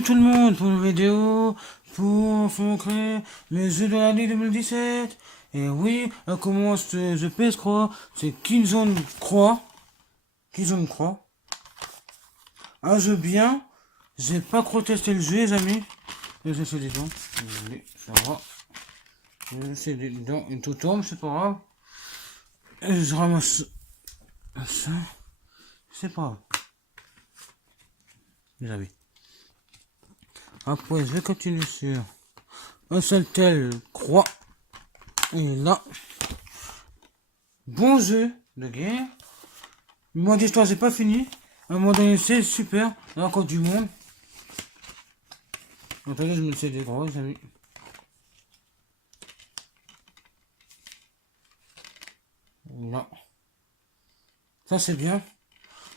Bonjour tout le monde pour une vidéo pour créer mes jeux de l'année 2017. Et oui, on commence The PS Croix, c'est Killzone Croix. Killzone Croix. Un jeu bien. J'ai pas trop testé le jeu les amis. Je sais dedans. Allez, ça va. Je sais dedans, une tout tombe, c'est pas grave. Et je ramasse ça. C'est pas grave. Les amis. Après, je vais continuer sur un seul tel croix. Et là, bon jeu de guerre. Le mode d'histoire, c'est pas fini. À un moment donné, c'est super. Il y a encore du monde. Attendez, je me le sais des gros, les amis. Là. Ça, c'est bien.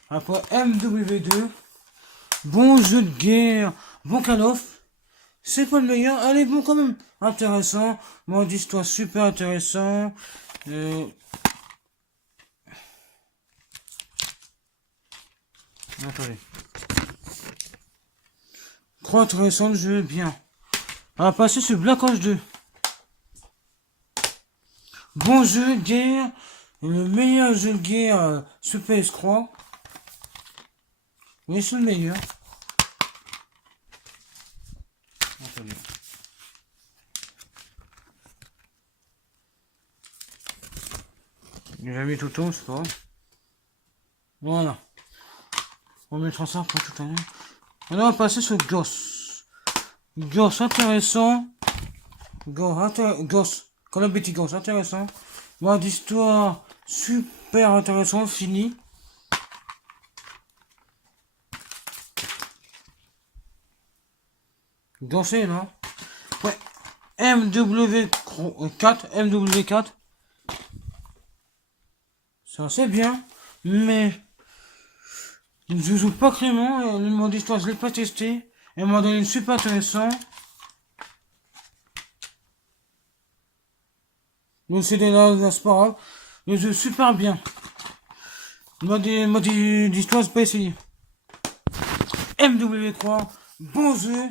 Après, MW2. Bon jeu de guerre. Bon Call of. C'est pas le meilleur. Allez, bon quand même. Intéressant. Mode d'histoire super intéressant. Attendez. Trop intéressant le jeu. Bien. On va passer sur Black Ops 2. Bon jeu de guerre. Le meilleur jeu de guerre sur PS3. Oui, c'est le meilleur. Attendez. J'ai mis tout c'est pas grave. Voilà. On mettra ça pour tout à l'heure. Alors on va passer sur Ghost. Ghost intéressant. Ghost. Call of Duty Ghost intéressant. Mode d'histoire super intéressant, fini. Danser, non? Ouais. MW4. Ça c'est bien. Mais je joue pas vraiment. Le mode d'histoire, je l'ai pas testé. Elle m'a donné une super intéressant. Le CD là, c'est pas grave. Le jeu super bien. Le mode d'histoire, c'est pas essayé. MW3, bon jeu.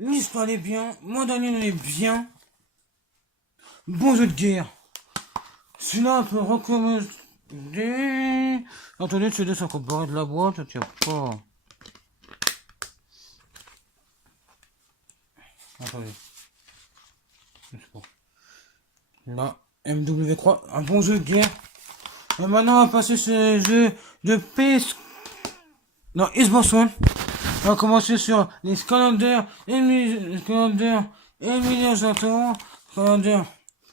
L'histoire est bien. Moi Daniel est bien. Bon jeu de guerre. Celui-là, on peut recommencer. Attendez, c'est ça qu'on barre de la boîte. Tiens pas. Attendez. Là, MW3, un bon jeu de guerre. Et maintenant, on va passer sur le jeu de PS. Non, Xbox One. On va commencer sur les Skylanders, Emiliator, Skylander,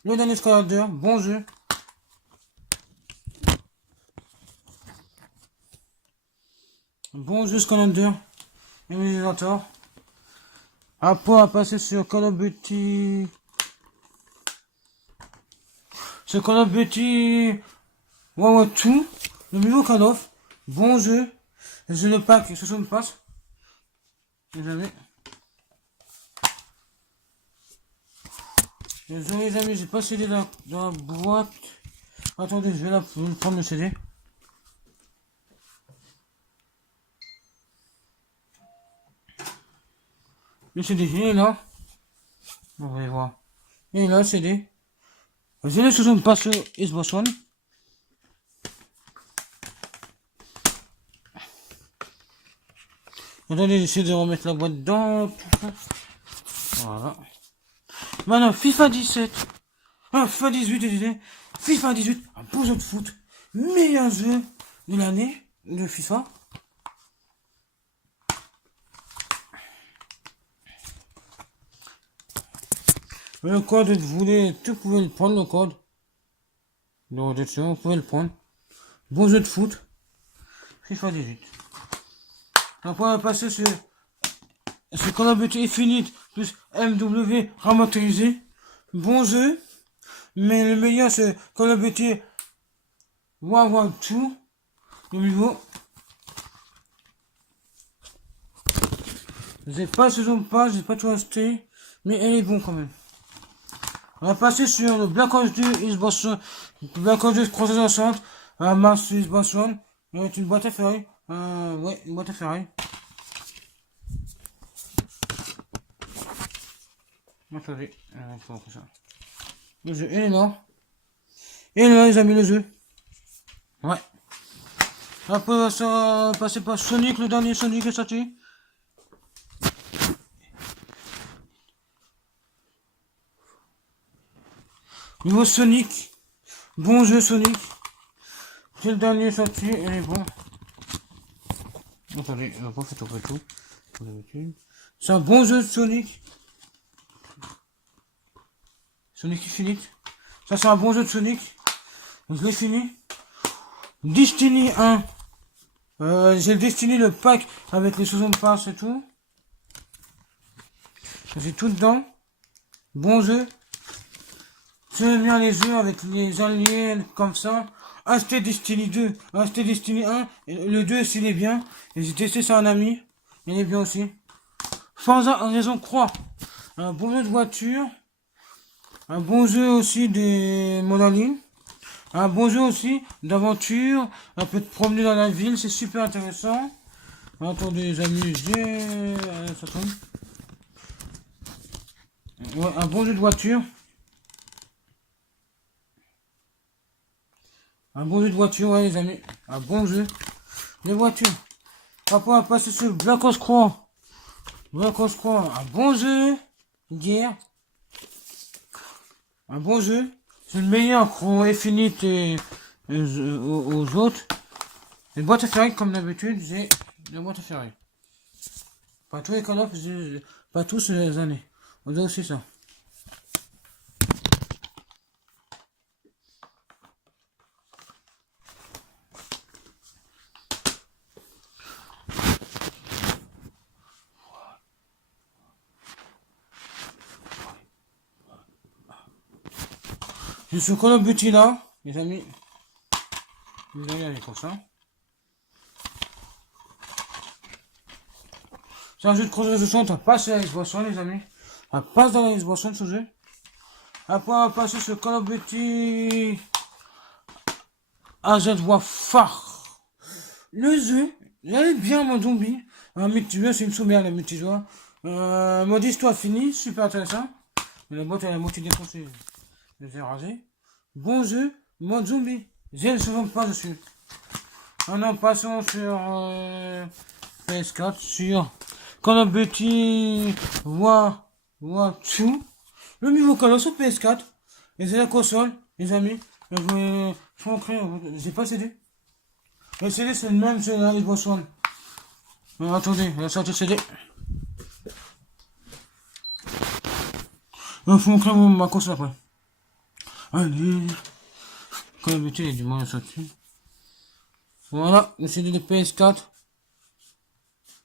le dernier Skylander, bon jeu. Bon jeu Skylander, Emiliator. Après, on va passer sur Call of Duty. Sur Call of Duty World War 2, le nouveau Call of, bon jeu. Je le pack, ce sont me passe. Désolé. Désolé les amis, j'ai pas CD dans la boîte. Attendez, je vais prendre le CD. Le CD, il est là. On va voir. Il est là, le CD. Je l'ai sous passe sur Xbox One. Attendez, j'essaie de remettre la boîte dedans. Voilà. Maintenant, FIFA 17. Ah, FIFA 18, désolé. FIFA 18, un bon jeu de foot. Meilleur jeu de l'année de FIFA. Le code, vous voulez, tu pouvez le prendre, le code. Vous pouvez le prendre. Bon jeu de foot. FIFA 18. Après, on va passer sur Call of Duty Infinite plus MW remasterisé. Bon jeu. Mais le meilleur, c'est Call of Duty World War 2. Le nouveau. J'ai pas saison pas, j'ai pas tout acheté. Mais elle est bon quand même. On va passer sur le Black Ops 2 Xbox Black Ops 2 360. Un Mars Xbox One. Avec une boîte à ferraille. Ouais, une boîte à ferraille. Attendez, on va faire ça. Le jeu, il est là. Il est là, les amis, le jeu. Ouais. Après, on va passer par Sonic, le dernier Sonic est sorti. Nouveau Sonic. Bon jeu Sonic. C'est le dernier sorti, il est bon. Attendez, on va pas faire tout. C'est un bon jeu de Sonic. Sonic Infinite. Ça c'est un bon jeu de Sonic. Donc, je l'ai fini. Destiny 1. J'ai le Destiny le pack avec les 60 passes et tout. J'ai tout dedans. Bon jeu. J'aime bien les jeux avec les aliens comme ça. Achetez Destiny 2, achetez Destiny 1. Le 2 s'il est bien. Et j'ai testé sur un ami. Il est bien aussi. Forza Horizon 3. Un bon jeu de voiture. Un bon jeu aussi des monolignes. Un bon jeu aussi d'aventure. Un peu de promener dans la ville. C'est super intéressant. Attendez les amis. Ça tombe. Ouais, un bon jeu de voiture. Un bon jeu de voiture, ouais, les amis. Un bon jeu de voiture. Après, on va passer sur Black Ops 3. Black Ops 3, un bon jeu. Guerre. Un bon jeu. C'est le meilleur Crow Infinite et aux autres. Les boîtes à ferrer, comme d'habitude, j'ai des boîtes à ferrer. Pas tous les Call of, pas tous les années. On a aussi ça. J'ai ce Call of Duty là, les amis. Vous regardez comme ça. C'est un jeu de cross-résolution, t'as passé à la Xbox One, les amis. On passe dans la Xbox One ce jeu. Après, on va passer sur Call of Duty AZ Warfare. Le jeu, j'aime bien mon zombie. Un multijoueur, c'est une soumière, le multijoueur. Mode histoire fini, super intéressant. Mais la boîte, elle a moitié défoncée. Je les ai rasés. Bon jeu, mode zombie. J'ai le second pas dessus. En passant sur PS4, sur Call of Duty War 2. Le nouveau Call of sur PS4. Et c'est la console, les amis. J'ai pas le CD. Le CD c'est le même, c'est la Xbox One. Attendez, on va sortir le CD. Il faut montrer ma console après. Allez. Call of Duty, il y a du mal à sortir. Voilà, le CD de PS4.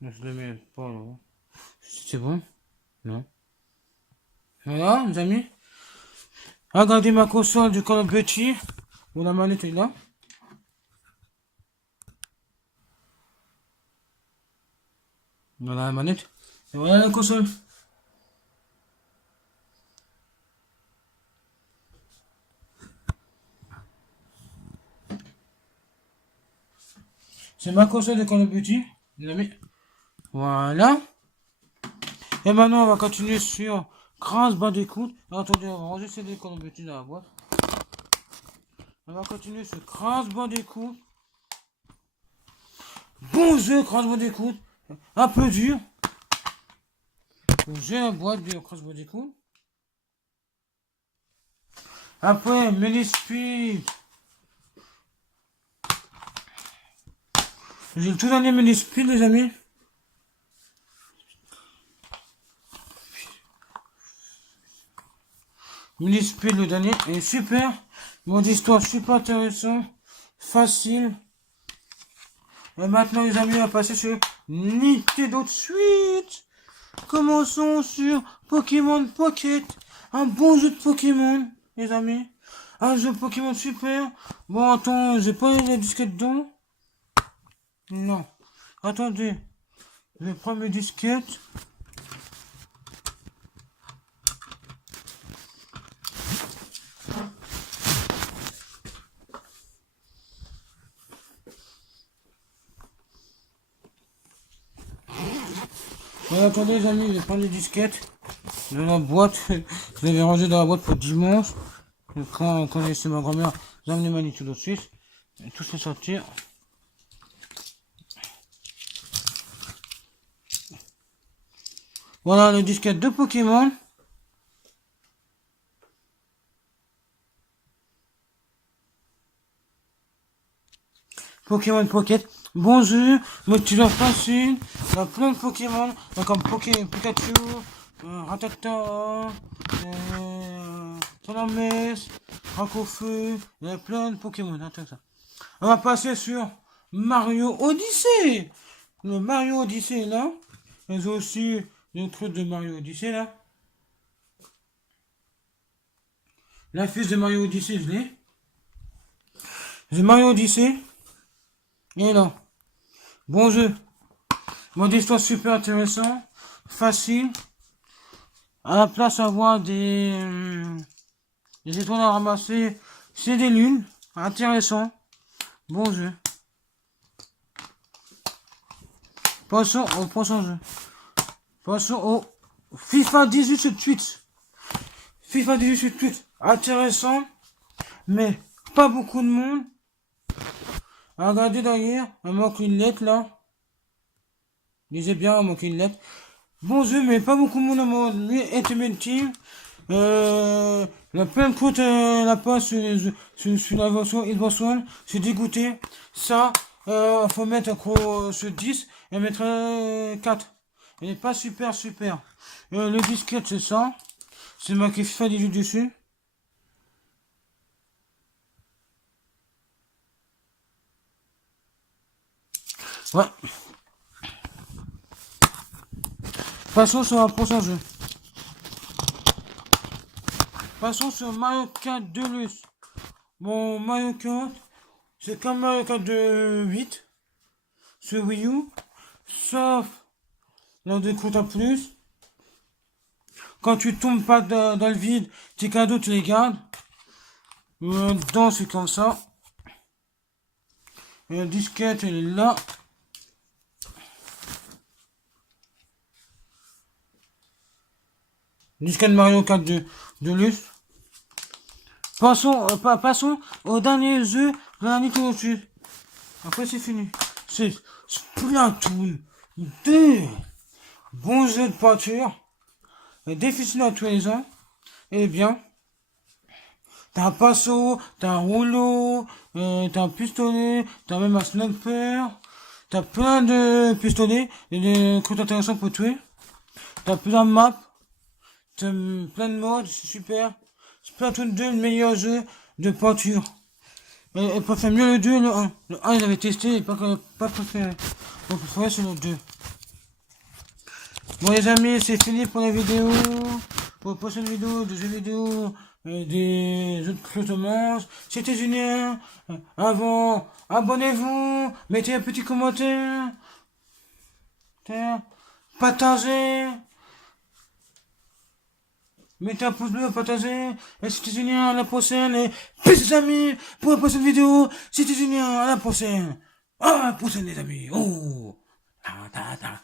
Je le mets pas là. C'est bon? Non. Voilà, les amis. Regardez ma console du Call of Duty. Bon, la manette est là. Voilà la manette. Et voilà la console. C'est ma console de Call of Duty, les amis. Voilà. Et maintenant, on va continuer sur Crash Bandicoot. Attendez, on va ranger ces deux Call of Duty dans la boîte. On va continuer sur Crash Bandicoot. Bon jeu, Crash Bandicoot. Un peu dur. J'ai la boîte de Crash Bandicoot. Après, Mini Speed. J'ai le tout dernier Mini Speed, les amis. Mini Speed, le dernier, est super. Mode histoire super intéressant. Facile. Et maintenant, les amis, on va passer sur Nintendo Switch. Commençons sur Pokémon Pocket. Un bon jeu de Pokémon, les amis. Un jeu de Pokémon super. Bon, attends, j'ai pas les disquettes dedans. Non. Attendez. Je vais prendre mes disquettes. Bon, attendez les amis, je vais prendre les disquettes. de la boîte. Je l'avais rangé dans la boîte pour dimanche. Quand j'ai laissé ma grand-mère, j'ai amené Manitou tout de suite. Et tout se sortir. Voilà le disquette de Pokémon. Pokémon Pocket. Bonjour, multijoueur facile. Il y a plein de Pokémon. Comme Pikachu, Rattata, Salamèche, Rakofeu. Il y a plein de Pokémon. Attends ça. On va passer sur Mario Odyssey. Le Mario Odyssey là. Ils ont aussi le truc de Mario Odyssey là. La fiche de Mario Odyssey, je l'ai. The Mario Odyssey. Et là. Bon jeu. Mode histoire super intéressant. Facile. À la place avoir des étoiles à ramasser. C'est des lunes. Intéressant. Bon jeu. Passons au prochain jeu. Passons au FIFA 18 FIFA 18 intéressant, mais pas beaucoup de monde. Regardez derrière, il manque une lettre là. Lisez bien, il manque une lettre. Bon jeu, mais pas beaucoup de monde en mode Ultimate Team. La pleine coûte la passe sur la version Xbox One. Je suis dégoûté. Ça, faut mettre sur 10 et mettre 4. Il n'est pas super. Le disquette, c'est ça. C'est marqué FIFA 18 dessus. Ouais. Passons sur un prochain jeu. Passons sur Mario Kart Deluxe. Bon, Mario Kart, c'est comme Mario Kart de 8 sur Wii U, sauf l'un des comptes en plus. Quand tu tombes pas dans le vide, tes cadeaux tu les gardes. Dedans c'est comme ça. La disquette elle est là. Disquette Mario Kart de Luxe. Passons au dernier jeu de la Nintendo Switch. Après c'est fini. C'est Splatoon 2. Bon jeu de peinture. Difficile à tous les ans. Et bien. T'as un pinceau, t'as un rouleau, t'as un pistolet, t'as même un sniper. T'as plein de pistolets et de trucs intéressants pour tuer. T'as plein de maps. T'as plein de modes, c'est super. Splatoon 2, le meilleur jeu de peinture. Elle préfère mieux le 2 et le 1. Le 1, il avait testé et pas préféré. Donc, préféré c'est le 2. Bon, les amis, c'est fini pour la vidéo. Pour la prochaine vidéo, des jeux vidéo, des jeux de clôtomance. C'était Julien. Avant, abonnez-vous. Mettez un petit commentaire. Partagez. Mettez un pouce bleu, partagez. Et c'était Julien, à la prochaine. Et plus les amis, pour la prochaine vidéo. C'était Julien, à la prochaine. À la prochaine les amis. Oh.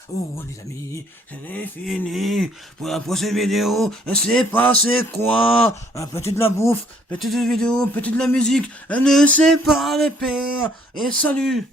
Oh les amis, c'est fini. Pour la prochaine vidéo, c'est passé quoi? Peut-être de la bouffe, peut-être des vidéos, peut-être de la musique. Ne sais pas les pères. Et salut.